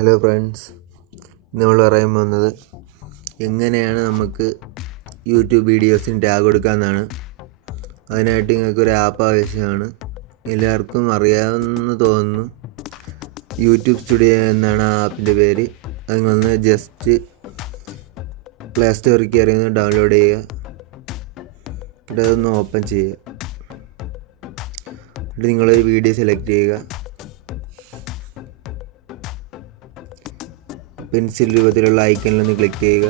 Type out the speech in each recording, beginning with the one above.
Hello friends, നമ്മൾ പറയാൻ പോകുന്നത് എങ്ങനെയാണ് നമുക്ക് യൂട്യൂബ് വീഡിയോസിന് ടാഗ് കൊടുക്കാമെന്നാണ്. അതിനായിട്ട് നിങ്ങൾക്കൊരു ആപ്പ് ആവശ്യമാണ്. എല്ലാവർക്കും അറിയാമെന്ന് തോന്നുന്നു. യൂട്യൂബ് സ്റ്റുഡിയോ എന്നാണ് ആ ആപ്പിൻ്റെ പേര്. അത് നിങ്ങളൊന്ന് ജസ്റ്റ് പ്ലേ സ്റ്റോറിൽ കയറി ഒന്ന് ഡൗൺലോഡ് ചെയ്യുക. എന്നിട്ട് അതൊന്ന് ഓപ്പൺ ചെയ്യുക. എന്നിട്ട് നിങ്ങളൊരു വീഡിയോ സെലക്ട് ചെയ്യുക. പെൻസിൽ രൂപത്തിലുള്ള ഐക്കണിലൊന്ന് ക്ലിക്ക് ചെയ്യുക.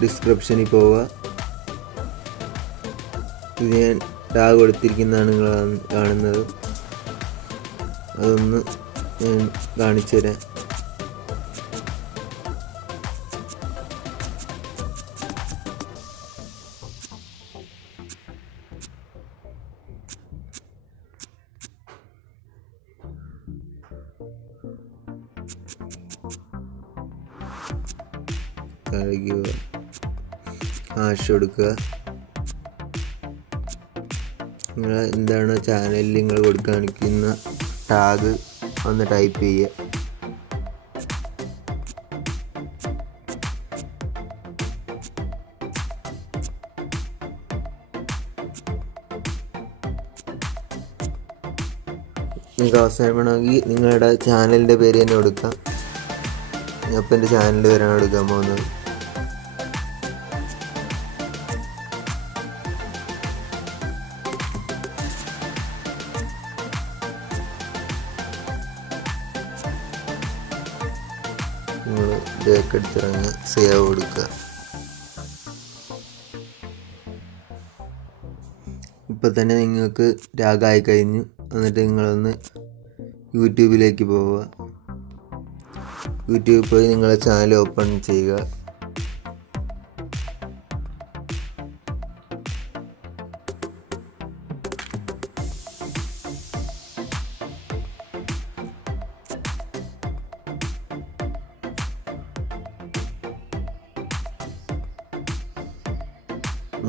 ഡിസ്ക്രിപ്ഷനിൽ പോവുക. ഇത് ഞാൻ ടാഗ് കൊടുത്തിരിക്കുന്നതാണ് നിങ്ങൾ കാണുന്നത്. അതൊന്ന് ഞാൻ കാണിച്ചു തരാം. ഹാഷ് കൊടുക്കുക. നിങ്ങൾ എന്താണ് ചാനലിൽ നിങ്ങൾ കാണിക്കുന്ന ടാഗ് ഒന്ന് ടൈപ്പ് ചെയ്യുക. നിങ്ങൾക്ക് അവസാനം വേണമെങ്കിൽ നിങ്ങളുടെ ചാനലിൻ്റെ പേര് തന്നെ കൊടുക്കാം. അപ്പം എൻ്റെ ചാനലിൻ്റെ പേരാണ് എടുക്കാൻ പോകുന്നത്. നിങ്ങൾ ബേക്ക് എടുത്തിറങ്ങുക, സേവ് കൊടുക്കുക. ഇപ്പം തന്നെ നിങ്ങൾക്ക് ടാഗായി കഴിഞ്ഞു. എന്നിട്ട് നിങ്ങളൊന്ന് യൂട്യൂബിലേക്ക് പോവുക. യൂട്യൂബിൽ പോയി നിങ്ങളുടെ ചാനൽ ഓപ്പൺ ചെയ്യുക.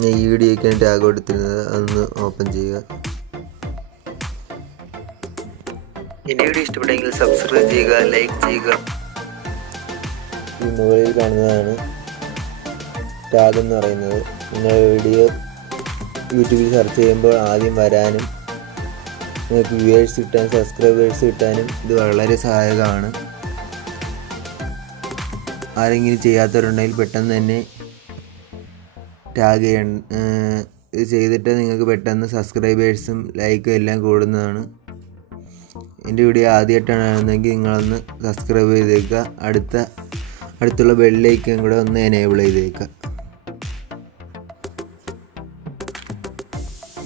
ഞാൻ ഈ വീഡിയോയ്ക്കാണ് ടാഗ് കൊടുത്തിരുന്നത്. അതൊന്ന് ഓപ്പൺ ചെയ്യുക. എൻ്റെ വീഡിയോ ഇഷ്ടപ്പെട്ടെങ്കിൽ സബ്സ്ക്രൈബ് ചെയ്യുക, ലൈക്ക് ചെയ്യുക. ഈ മുകളിൽ കാണുന്നതാണ് ടാഗ് എന്ന് പറയുന്നത്. നിങ്ങളുടെ വീഡിയോ യൂട്യൂബിൽ സെർച്ച് ചെയ്യുമ്പോൾ ആദ്യം വരാനും നിങ്ങൾക്ക് വ്യൂവേഴ്സ് കിട്ടാനും സബ്സ്ക്രൈബേഴ്സ് കിട്ടാനും ഇത് വളരെ സഹായകമാണ്. ആരെങ്കിലും ചെയ്യാത്തവരുണ്ടെങ്കിൽ പെട്ടെന്ന് തന്നെ ടാഗ് ഇത് ചെയ്തിട്ട് നിങ്ങൾക്ക് പെട്ടെന്ന് സബ്സ്ക്രൈബേഴ്സും ലൈക്കും എല്ലാം കൂടുന്നതാണ്. എൻ്റെ വീഡിയോ ആദ്യമായിട്ടാണ് കാണുന്നതെങ്കിൽ നിങ്ങളൊന്ന് സബ്സ്ക്രൈബ് ചെയ്തേക്കുക. അടുത്തുള്ള ബെല്ലൈക്കൻ കൂടെ ഒന്ന് എനേബിൾ ചെയ്തേക്കുക.